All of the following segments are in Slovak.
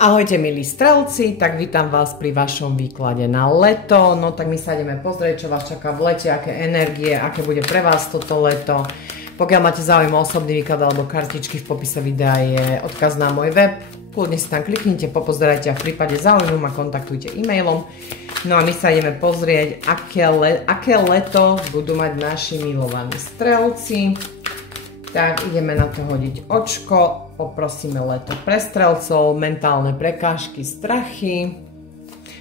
Ahojte milí strelci, tak vítam vás pri vašom výklade na leto. No tak my sa ideme pozrieť, čo vás čaká v lete, aké energie, aké bude pre vás toto leto. Pokiaľ máte záujem o osobný výklad alebo kartičky, v popise videa je odkaz na môj web. Kľudne si tam kliknite, popozerajte a v prípade záujmu ma kontaktujte e-mailom. No a my sa ideme pozrieť, aké leto budú mať naši milovaní strelci. Tak ideme na to hodiť očko. Poprosíme leto pre strelcov, mentálne prekážky, strachy.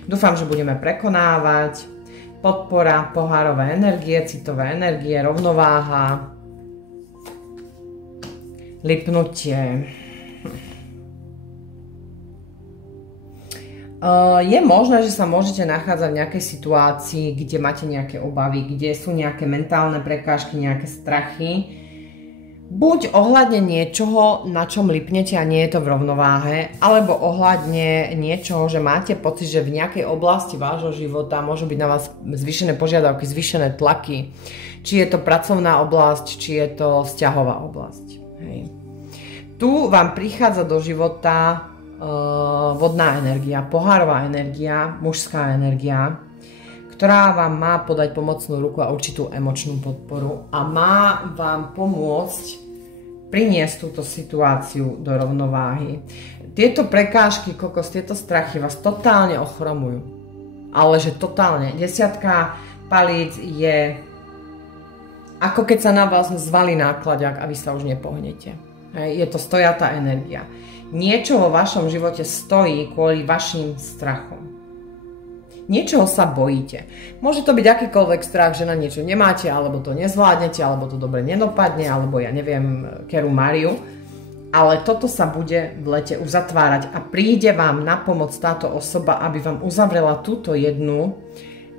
Dúfam, že budeme prekonávať. Podpora, pohárové energie, citové energie, rovnováha. Lipnutie. Je možné, že sa môžete nachádzať v nejakej situácii, kde máte nejaké obavy, kde sú nejaké mentálne prekážky, nejaké strachy. Buď ohľadne niečoho, na čom lipnete a nie je to v rovnováhe, alebo ohľadne niečoho, že máte pocit, že v nejakej oblasti vášho života môžu byť na vás zvýšené požiadavky, zvýšené tlaky. Či je to pracovná oblasť, či je to vzťahová oblasť. Hej. Tu vám prichádza do života vodná energia, pohárová energia, mužská energia, ktorá vám má podať pomocnú ruku a určitú emočnú podporu a má vám pomôcť priniesť túto situáciu do rovnováhy. Tieto prekážky, tieto strachy vás totálne ochromujú. Ale že totálne. 10 palíc je ako keď sa na vás zvalí náklaďak a vy sa už nepohnete. Je to stojatá energia. Niečo vo vašom živote stojí kvôli vašim strachom. Niečoho sa bojíte. Môže to byť akýkoľvek strach, že na niečo nemáte, alebo to nezvládnete, alebo to dobre nedopadne, alebo ja neviem, keru Mariu. Ale toto sa bude v lete uzatvárať a príde vám na pomoc táto osoba, aby vám uzavrela túto jednu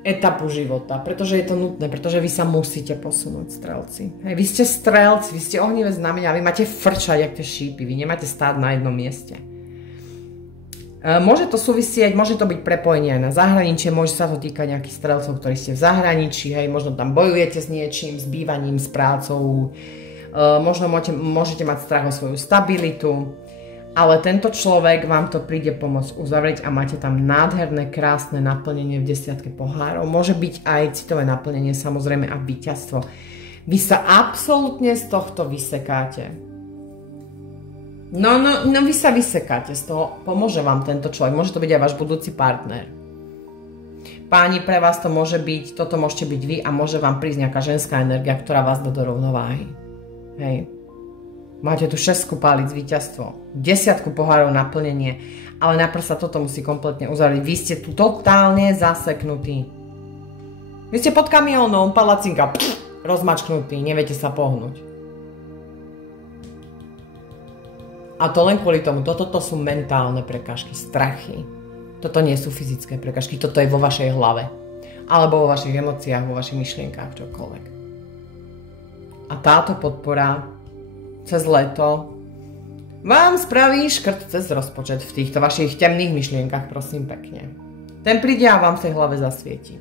etapu života. Pretože je to nutné, pretože vy sa musíte posunúť, strelci. Hej, vy ste strelci, vy ste ohnivé znamenia, vy máte frčať, jak tie šípy, vy nemáte stáť na jednom mieste. Môže to súvisieť, môže to byť prepojenie aj na zahraničie, môže sa to týkať nejakých strelcov, ktorí ste v zahraničí, hej, možno tam bojujete s niečím, s bývaním, s prácou, možno môžete mať strach o svoju stabilitu, ale tento človek vám to príde pomôcť uzavrieť a máte tam nádherné, krásne naplnenie v 10 pohárov. Môže byť aj citové naplnenie, samozrejme, a víťazstvo. Vy sa absolútne z tohto vysekáte. No vy sa vysekáte z toho, pomôže vám tento človek, môže to byť aj váš budúci partner. Páni, pre vás to môže byť, toto môžete byť vy a môže vám prísť nejaká ženská energia, ktorá vás dá do rovnováhy. Hej. Máte tu 6 palíc, víťazstvo, 10 pohárov naplnenie, ale najprv sa toto musí kompletne uzavrieť. Vy ste tu totálne zaseknutí. Vy ste pod kamiónom, palacinka, rozmačknutí, neviete sa pohnúť. A to len kvôli tomu, toto sú mentálne prekážky, strachy. Toto nie sú fyzické prekážky, toto je vo vašej hlave. Alebo vo vašich emóciách, vo vašich myšlienkách, čokoľvek. A táto podpora cez leto vám spraví škrt cez rozpočet v týchto vašich temných myšlienkach, prosím pekne. Ten príde a vám v tej hlave zasvieti.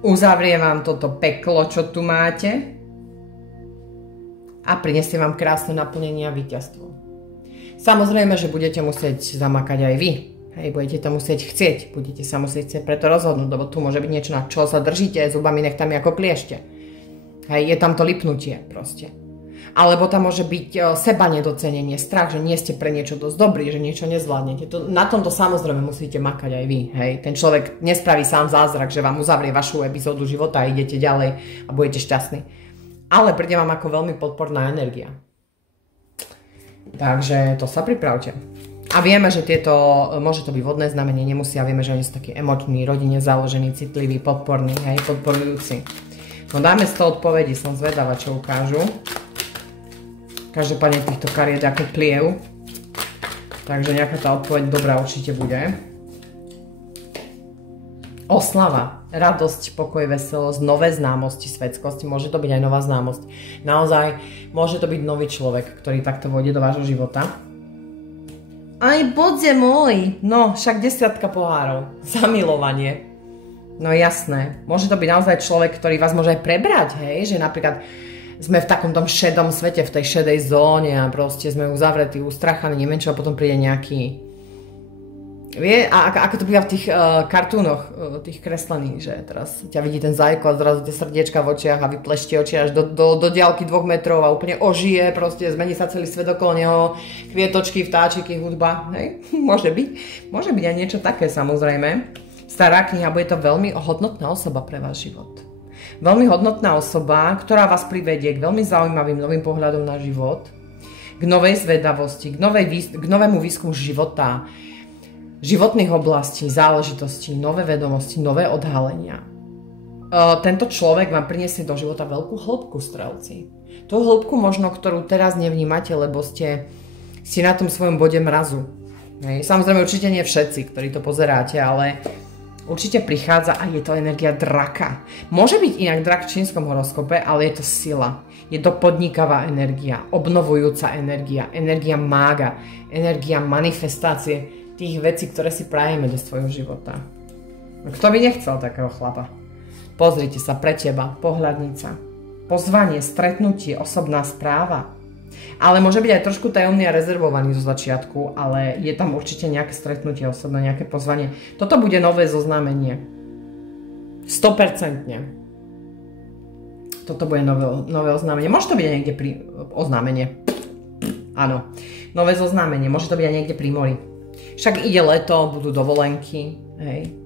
Uzavrie vám toto peklo, čo tu máte, a prinesie vám krásne naplnenie a víťazstvo. Samozrejme, že budete musieť zamakať aj vy. Hej, budete to musieť chcieť, budete sa musieť preto rozhodnúť, lebo tu môže byť niečo, na čo sa držíte zubami nechtami ako kliešte. Hej, je tam to lipnutie proste. Alebo tam môže byť seba nedocenenie, strach, že nie ste pre niečo dosť dobrý, že niečo nezvládnete. Na tomto samozrejme musíte makať aj vy. Hej. Ten človek nespraví sám zázrak, že vám uzavrie vašu epizódu života a idete ďalej a budete šťastní. Ale príde vám ako veľmi podporná energia. Takže to sa pripravte. A vieme, že môže to byť vodné znamenie, nemusia, vieme, že oni sú takí emoční, rodine založení, citliví, podporní, hej, podporujúci. No dáme 100 odpovedí, som zvedavá, čo ukážu. Každopádne týchto kariet ako pliev. Takže nejaká tá odpoveď dobrá určite bude. Oslava, radosť, pokoj, veselosť, nové známosti, svetskosť, môže to byť aj nová známosť. Naozaj, môže to byť nový človek, ktorý takto vôjde do vášho života. Aj bodze môj, no však 10 pohárov, zamilovanie. No jasné, môže to byť naozaj človek, ktorý vás môže aj prebrať, hej, že napríklad sme v takom tom šedom svete, v tej šedej zóne a proste sme uzavretí, ustrachaní, neviem čo, a potom príde nejaký Vie, a ako to býva v tých kartúnoch, tých kreslených, že teraz ťa vidí ten zajko a zrazu tie srdiečka v očiach a vypleštie oči až do diaľky 2 metrov a úplne ožije, proste zmení sa celý svet okolo neho, kvietočky, vtáčiky, hudba, hej, môže byť aj niečo také, samozrejme. Stará kniha, bude to veľmi hodnotná osoba pre váš život. Veľmi hodnotná osoba, ktorá vás privedie k veľmi zaujímavým novým pohľadom na život, k novej zvedavosti, k novému výskumu života, životných oblastí, záležitostí, nové vedomosti, nové odhalenia. Tento človek vám priniesie do života veľkú hĺbku, strelci. Tú hĺbku možno, ktorú teraz nevnímate, lebo ste na tom svojom bode mrazu. Hej. Samozrejme, určite nie všetci, ktorí to pozeráte, ale určite prichádza a je to energia draka. Môže byť inak drak v čínskom horoskope, ale je to sila. Je to podnikavá energia, obnovujúca energia, energia mága, energia manifestácie tých vecí, ktoré si prajeme do svojho života. Kto by nechcel takého chlapa? Pozrite sa, pre teba, pohľadnica, pozvanie, stretnutie, osobná správa. Ale môže byť aj trošku tajomný a rezervovaný zo začiatku, ale je tam určite nejaké stretnutie osobné, nejaké pozvanie. Toto bude nové zoznámenie. 100%. Toto bude nové oznámenie. Môže to byť aj niekde pri oznámenie. Áno. Nové zoznámenie. Môže to byť aj niekde pri mori. Však ide leto, budú dovolenky, hej.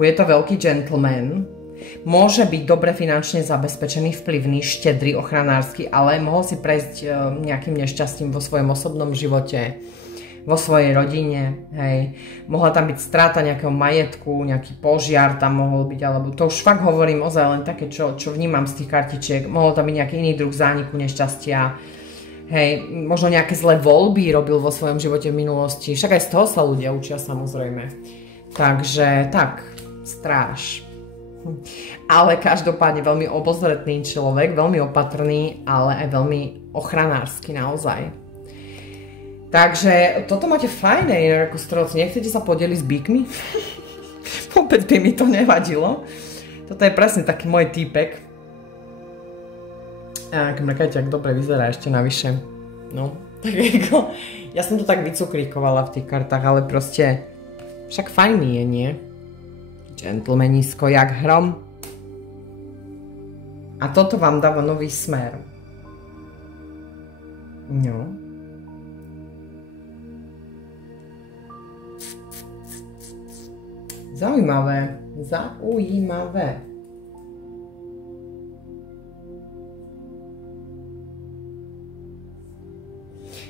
Bude to veľký gentleman, môže byť dobre finančne zabezpečený, vplyvný, štedrý, ochranársky, ale mohol si prejsť nejakým nešťastím vo svojom osobnom živote, vo svojej rodine, hej. Mohla tam byť strata nejakého majetku, nejaký požiar tam mohol byť, alebo to už fakt hovorím ozaj len také, čo vnímam z tých kartičiek, mohol tam byť nejaký iný druh zániku, nešťastia. Hej, možno nejaké zlé voľby robil vo svojom živote v minulosti. Však aj z toho sa ľudia učia, samozrejme. Takže, tak, stráž. Ale každopádne veľmi obozretný človek, veľmi opatrný, ale aj veľmi ochranársky naozaj. Takže, toto máte fajné, ako strelci. Nechcete sa podeliť s bíkmi? Vôbec by mi to nevadilo. Toto je presne taký môj týpek. Mrkajte, ak dobre vyzerá ešte navyše. No, tak ako, ja som to tak vycukríkovala v tých kartách, ale proste však fajný je, nie? Gentlemanisko, jak hrom. A toto vám dáva nový smer. No. Zaujímavé.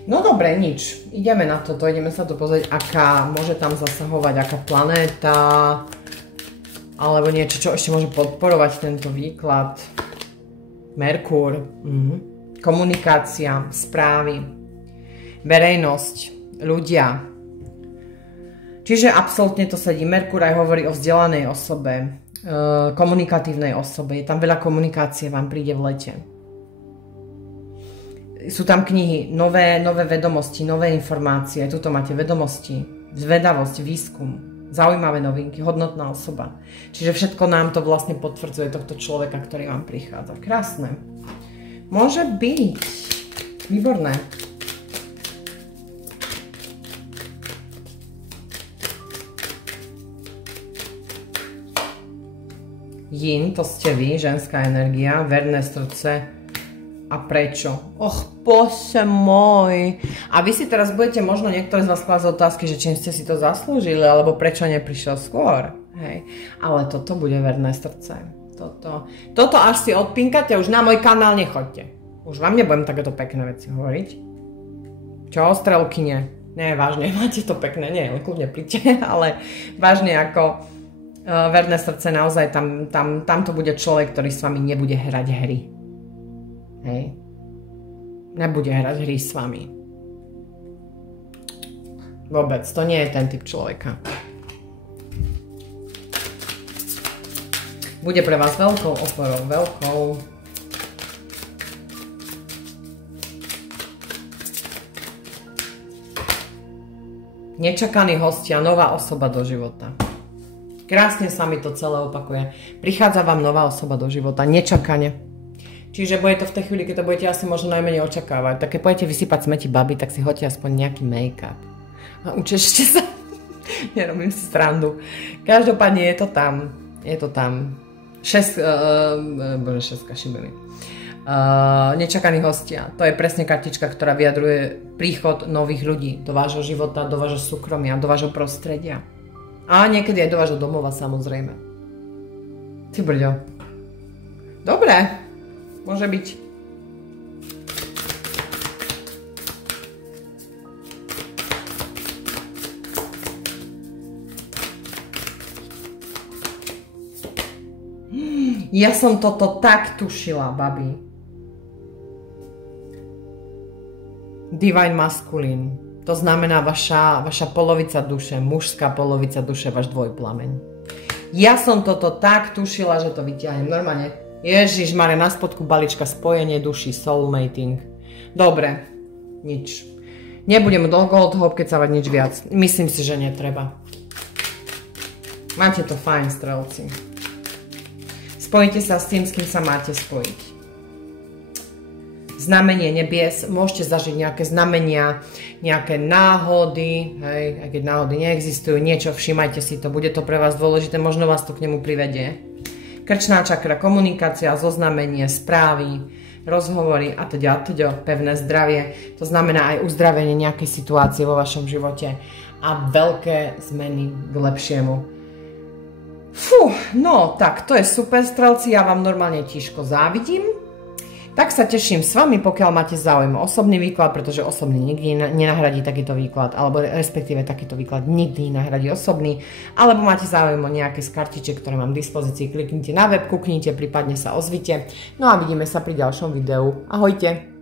No dobre, nič. Ideme na toto, ideme sa to pozrieť, aká môže tam zasahovať, aká planéta, alebo niečo, čo ešte môže podporovať tento výklad. Merkúr, komunikácia, správy, verejnosť, ľudia. Čiže absolútne to sedí. Merkúr aj hovorí o vzdelanej osobe, komunikatívnej osobe. Je tam veľa komunikácie, vám príde v lete. Sú tam knihy, nové vedomosti, nové informácie. Tuto máte vedomosti, zvedavosť, výskum, zaujímavé novinky, hodnotná osoba. Čiže všetko nám to vlastne potvrdzuje tohto človeka, ktorý vám prichádza. Krásne. Môže byť. Výborné. Yin, to ste vy, ženská energia, verné srdce. A prečo? Bože môj. A vy si teraz budete možno niektoré z vás klásť otázky, že čím ste si to zaslúžili, alebo prečo neprišiel skôr. Hej. Ale toto bude verné srdce. Toto až si odpinkate, už na môj kanál nechoďte. Už vám nebudem takéto pekné veci hovoriť. Čo, strelkyne? Nie, vážne, máte to pekné, nie, kľudne príďte, ale vážne ako verné srdce, naozaj tam to bude človek, ktorý s vami nebude hrať hry. Hej. Nebude hrať hry s vami. Vôbec, to nie je ten typ človeka. Bude pre vás veľkou oporou, veľkou. Nečakaní hostia, nová osoba do života. Krásne sa mi to celé opakuje. Prichádza vám nová osoba do života, nečakane. Čiže bude to v tej chvíli, keď to budete asi možno najmenej očakávať. Tak keď pôjdete vysypať smeti baby, tak si hoďte aspoň nejaký make-up. A učešte sa. Nerobím si srandu. Každopádne je to tam. Je to tam. Šestka, šibeli. Nečakaní hostia. To je presne kartička, ktorá vyjadruje príchod nových ľudí do vášho života, do vášho súkromia, do vášho prostredia. A niekedy aj do vášho domova, samozrejme. Ty brďo. Dobre. Môže byť. Ja som toto tak tušila, babi. Divine Masculine. To znamená vaša polovica duše, mužská polovica duše, váš dvojplameň. Ja som toto tak tušila, že to vyťahnem. Normálne. Ježišmare, na spodku balíčka spojenie duší, soulmating. Dobre, nič. Nebudem dlho od toho obkecávať nič viac. Myslím si, že netreba. Máte to fajn, strelci. Spojite sa s tým, s kým sa máte spojiť. Znamenie nebies, môžete zažiť nejaké znamenia, nejaké náhody, hej, aj keď náhody neexistujú, niečo, všimajte si to, bude to pre vás dôležité, možno vás to k nemu privedie. Krčná čakra, komunikácia, zoznamenie, správy, rozhovory a teda, pevné zdravie, to znamená aj uzdravenie nejakej situácie vo vašom živote a veľké zmeny k lepšiemu. Fú, no tak, to je super, strelci, ja vám normálne tížko závidím. Tak sa teším s vami, pokiaľ máte záujem o osobný výklad, pretože osobný nikdy nenahradí takýto výklad, alebo respektíve takýto výklad nikdy nenahradí osobný, alebo máte záujem o nejaké z kartiček, ktoré mám v dispozícii, kliknite na web, kúknite, prípadne sa ozvite. No a vidíme sa pri ďalšom videu. Ahojte!